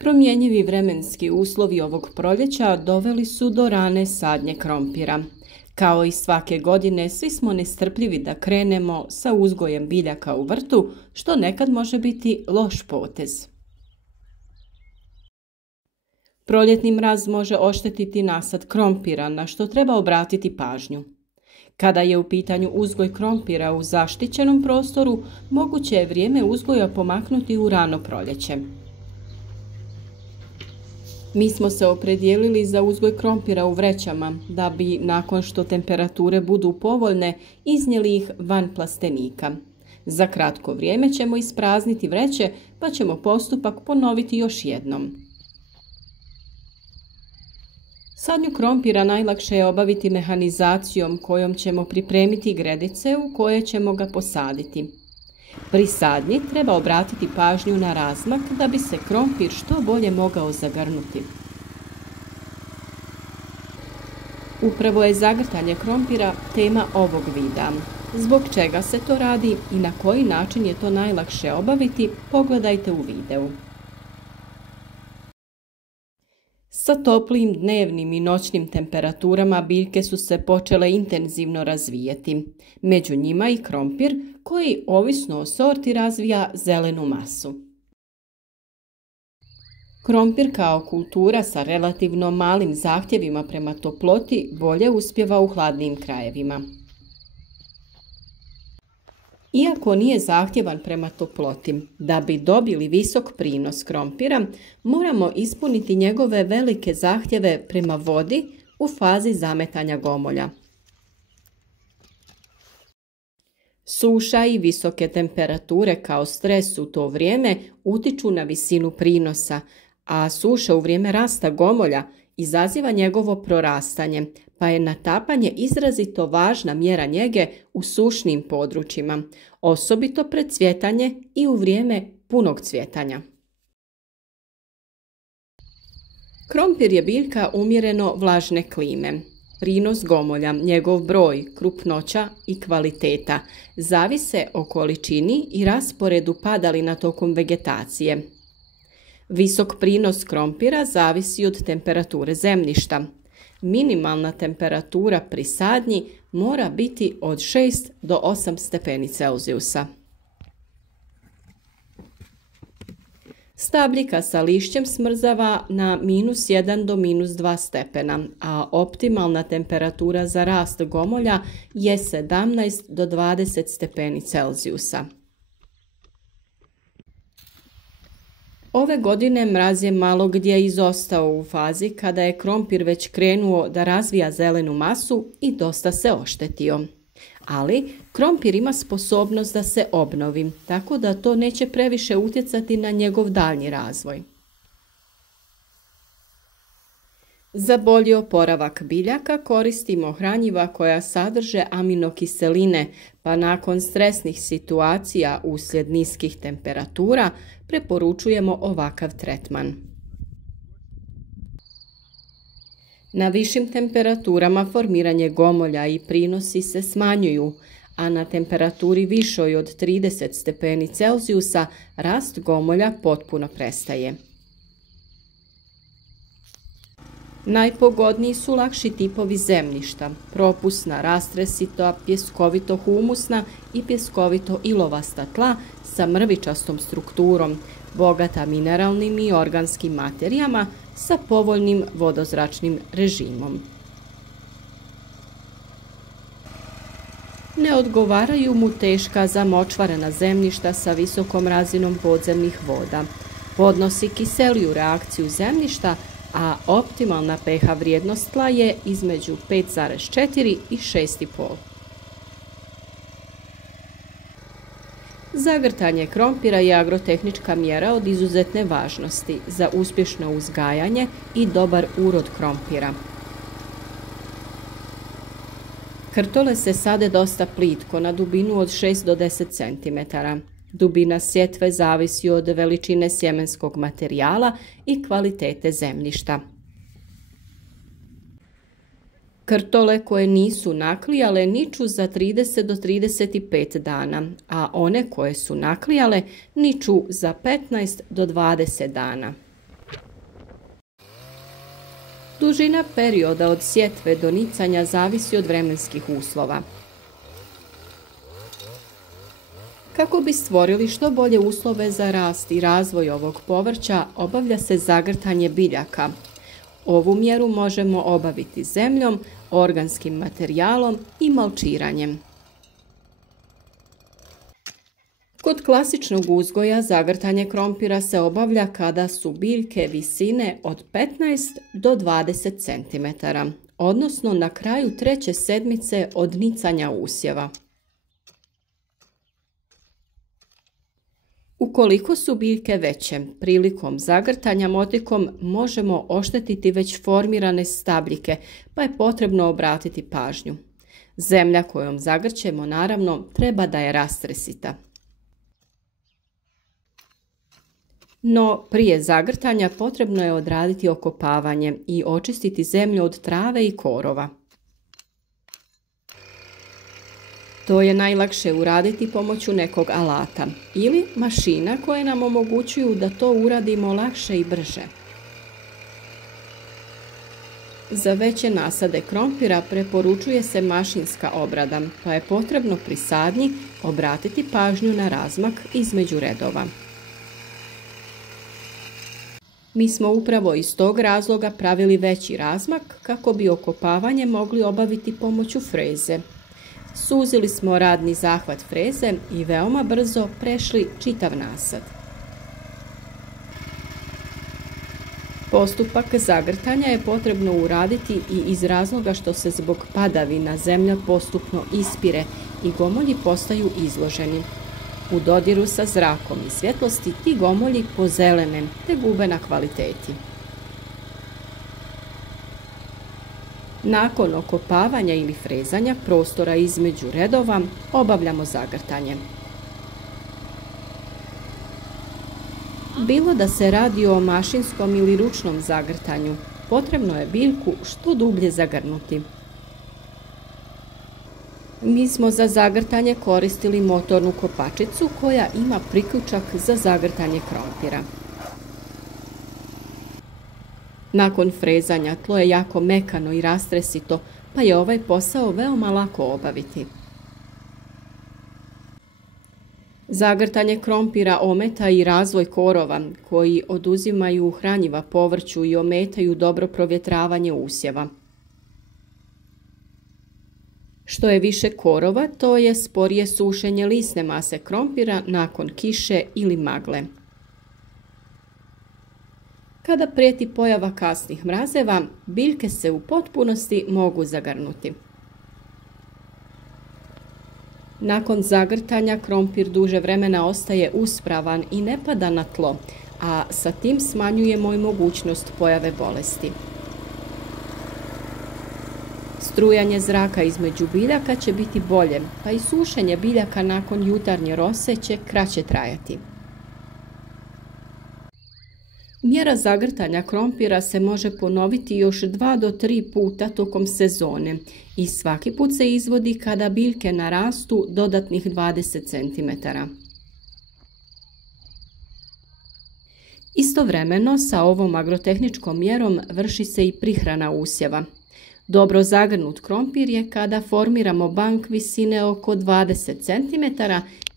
Promjenjivi vremenski uslovi ovog proljeća doveli su do rane sadnje krompira. Kao i svake godine, svi smo nestrpljivi da krenemo sa uzgojem biljaka u vrtu, što nekad može biti loš potez. Proljetni mraz može oštetiti nasad krompira, na što treba obratiti pažnju. Kada je u pitanju uzgoj krompira u zaštićenom prostoru, moguće je vrijeme uzgoja pomaknuti u rano proljeće. Mi smo se opredijelili za uzgoj krompira u vrećama, da bi, nakon što temperature budu povoljne, iznijeli ih van plastenika. Za kratko vrijeme ćemo isprazniti vreće, pa ćemo postupak ponoviti još jednom. Sadnju krompira najlakše je obaviti mehanizacijom kojom ćemo pripremiti gredice u koje ćemo ga posaditi. Pri sadnji treba obratiti pažnju na razmak da bi se krompir što bolje mogao zagrnuti. Upravo je zagrtanje krompira tema ovog videa. Zbog čega se to radi i na koji način je to najlakše obaviti, pogledajte u videu. Sa toplim dnevnim i noćnim temperaturama biljke su se počele intenzivno razvijati. Među njima i krompir koji, ovisno o sorti, razvija zelenu masu. Krompir kao kultura sa relativno malim zahtjevima prema toploti bolje uspijeva u hladnijim krajevima. Iako nije zahtjevan prema toploti, da bi dobili visok prinos krompira, moramo ispuniti njegove velike zahtjeve prema vodi u fazi zametanja gomolja. Suša i visoke temperature kao stres u to vrijeme utiču na visinu prinosa, a suša u vrijeme rasta gomolja izaziva njegovo prorastanje, pa je natapanje izrazito važna mjera njege u sušnim područjima, osobito pred cvjetanje i u vrijeme punog cvjetanja. Krompir je biljka umjereno vlažne klime. Prinos gomolja, njegov broj, krupnoća i kvaliteta zavise o količini i rasporedu padalina tokom vegetacije. Visok prinos krompira zavisi od temperature zemljišta. Minimalna temperatura pri sadnji mora biti od 6 do 8 stepeni Celzijusa. Stabljika sa lišćem smrzava na -1 do -2 stepena, a optimalna temperatura za rast gomolja je 17 do 20 stepeni Celzijusa. Ove godine mraz je malo gdje izostao u fazi kada je krompir već krenuo da razvija zelenu masu i dosta se oštetio. Ali krompir ima sposobnost da se obnovi, tako da to neće previše utjecati na njegov daljnji razvoj. Za bolji oporavak biljaka koristimo hranjiva koja sadrže aminokiseline, pa nakon stresnih situacija uslijed niskih temperatura preporučujemo ovakav tretman. Na višim temperaturama formiranje gomolja i prinosi se smanjuju, a na temperaturi višoj od 30 stepeni Celzijusa rast gomolja potpuno prestaje. Najpogodniji su lakši tipovi zemljišta, propusna, rastresita, pjeskovito-humusna i pjeskovito-ilovasta tla sa mrvičastom strukturom, bogata mineralnim i organskim materijama sa povoljnim vodozračnim režimom. Ne odgovaraju mu teška zamočvarena zemljišta sa visokom razinom podzemnih voda. Podnosi kiseliju reakciju zemljišta, a optimalna pH vrijednost tla je između 5,4 i 6,5. Zagrtanje krompira je agrotehnička mjera od izuzetne važnosti za uspješno uzgajanje i dobar urod krompira. Krtole se sade dosta plitko na dubinu od 6 do 10 cm. Dubina sjetve zavisi od veličine sjemenskog materijala i kvalitete zemljišta. Krtole koje nisu naklijale niču za 30 do 35 dana, a one koje su naklijale niču za 15 do 20 dana. Dužina perioda od sjetve do nicanja zavisi od vremenskih uslova. Kako bi stvorili što bolje uslove za rast i razvoj ovog povrća, obavlja se zagrtanje biljaka. Ovu mjeru možemo obaviti zemljom, organskim materijalom i malčiranjem. Kod klasičnog uzgoja zagrtanje krompira se obavlja kada su biljke visine od 15 do 20 cm, odnosno na kraju treće sedmice od nicanja usjeva. Ukoliko su biljke veće, prilikom zagrtanja motikom možemo oštetiti već formirane stabljike, pa je potrebno obratiti pažnju. Zemlja kojom zagrćemo naravno treba da je rastresita. No prije zagrtanja potrebno je odraditi okopavanje i očistiti zemlju od trave i korova. To je najlakše uraditi pomoću nekog alata ili mašina koje nam omogućuju da to uradimo lakše i brže. Za veće nasade krompira preporučuje se mašinska obrada, pa je potrebno pri sadnji obratiti pažnju na razmak između redova. Mi smo upravo iz tog razloga pravili veći razmak kako bi okopavanje mogli obaviti pomoću freze. Suzili smo radni zahvat freze i veoma brzo prešli čitav nasad. Postupak zagrtanja je potrebno uraditi i iz razloga što se zbog padavina zemlja postupno ispire i gomolji postaju izloženi. U dodiru sa zrakom i svjetlosti ti gomolji pozelene te gube na kvaliteti. Nakon okopavanja ili frezanja prostora između redova obavljamo zagrtanje. Bilo da se radi o mašinskom ili ručnom zagrtanju, potrebno je biljku što dublje zagrnuti. Mi smo za zagrtanje koristili motornu kopačicu koja ima priključak za zagrtanje krompira. Nakon frezanja tlo je jako mekano i rastresito, pa je ovaj posao veoma lako obaviti. Zagrtanje krompira ometa i razvoj korova koji oduzimaju hranjiva povrću i ometaju dobro provjetravanje usjeva. Što je više korova, to je sporije sušenje lisne mase krompira nakon kiše ili magle. Kada prijeti pojava kasnih mrazeva, biljke se u potpunosti mogu zagrnuti. Nakon zagrtanja krompir duže vremena ostaje uspravan i ne pada na tlo, a sa tim smanjujemo i mogućnost pojave bolesti. Strujanje zraka između biljaka će biti bolje, pa i sušenje biljaka nakon jutarnje rose će kraće trajati. Mjera zagrtanja krompira se može ponoviti još 2 do 3 puta tokom sezone i svaki put se izvodi kada biljke narastu dodatnih 20 cm. Istovremeno sa ovom agrotehničkom mjerom vrši se i prihrana usjeva. Dobro zagrnut krompir je kada formiramo bank visine oko 20 cm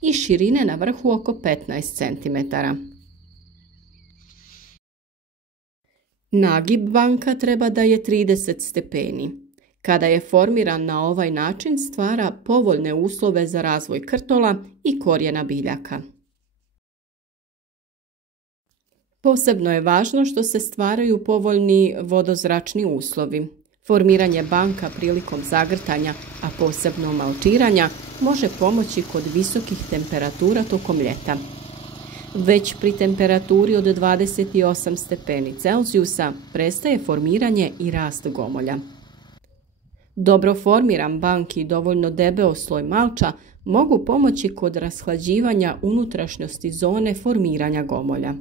i širine na vrhu oko 15 cm. Nagib banka treba da je 30 stepeni. Kada je formiran na ovaj način stvara povoljne uslove za razvoj krtola i korijena biljaka. Posebno je važno što se stvaraju povoljni vodozračni uslovi. Formiranje banka prilikom zagrtanja, a posebno malčiranja, može pomoći kod visokih temperatura tokom ljeta. Već pri temperaturi od 28 stepeni Celzijusa prestaje formiranje i rast gomolja. Dobro formiran bank i dovoljno debeo sloj malča mogu pomoći kod rashlađivanja unutrašnjosti zone formiranja gomolja.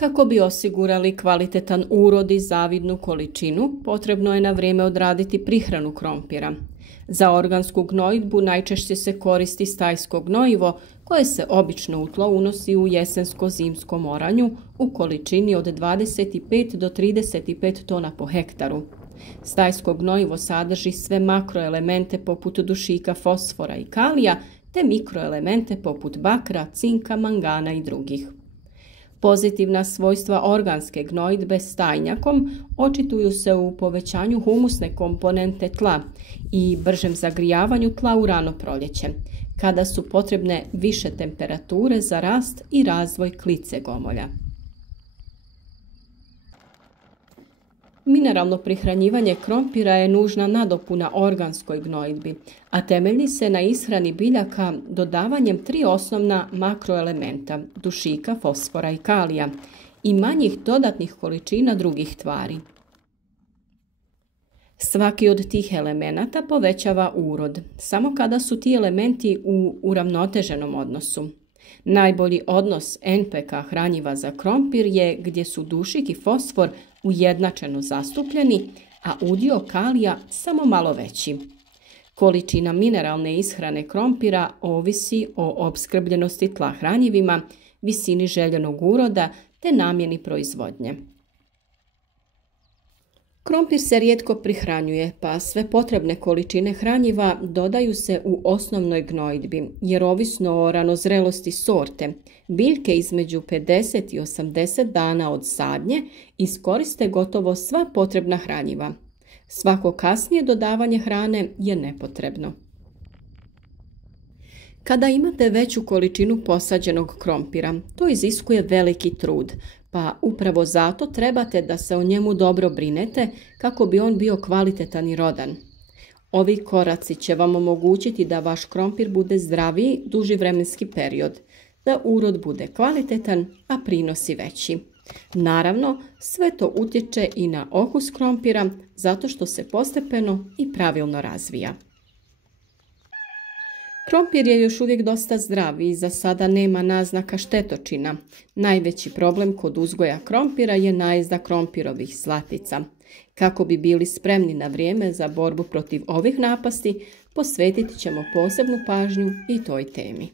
Kako bi osigurali kvalitetan urod i zavidnu količinu, potrebno je na vrijeme odraditi prihranu krompira. Za organsku gnojidbu najčešće se koristi stajsko gnojivo koje se obično u tlo unosi u jesensko-zimskom oranju u količini od 25 do 35 tona po hektaru. Stajsko gnojivo sadrži sve makroelemente poput dušika, fosfora i kalija, te mikroelemente poput bakra, cinka, mangana i drugih. Pozitivna svojstva organske gnojidbe stajnjakom očituju se u povećanju humusne komponente tla i bržem zagrijavanju tla u rano proljeće, kada su potrebne više temperature za rast i razvoj klice gomolja. Mineralno prihranjivanje krompira je nužna nadopuna organskoj gnojidbi, a temelji se na ishrani biljaka dodavanjem 3 osnovna makroelementa – dušika, fosfora i kalija i manjih dodatnih količina drugih tvari. Svaki od tih elemenata povećava urod, samo kada su ti elementi u uravnoteženom odnosu. Najbolji odnos NPK hranjiva za krompir je gdje su dušik i fosfor ujednačeno zastupljeni, a udio kalija samo malo veći. Količina mineralne ishrane krompira ovisi o opskrbljenosti tla hranjivima, visini željenog uroda te namjeni proizvodnje. Krompir se rijetko prihranjuje, pa sve potrebne količine hranjiva dodaju se u osnovnoj gnojidbi, jer ovisno o ranozrelosti sorte, biljke između 50 i 80 dana od sadnje iskoriste gotovo sva potrebna hranjiva. Svako kasnije dodavanje hrane je nepotrebno. Kada imate veću količinu posađenog krompira, to iziskuje veliki trud, pa upravo zato trebate da se o njemu dobro brinete kako bi on bio kvalitetan i rodan. Ovi koraci će vam omogućiti da vaš krompir bude zdraviji duži vremenski period, da urod bude kvalitetan, a prinosi veći. Naravno, sve to utječe i na okus krompira zato što se postepeno i pravilno razvija. Krompir je još uvijek dosta zdrav i za sada nema naznaka štetočina. Najveći problem kod uzgoja krompira je najezda krompirovih zlatica. Kako bi bili spremni na vrijeme za borbu protiv ovih napasti, posvetiti ćemo posebnu pažnju i toj temi.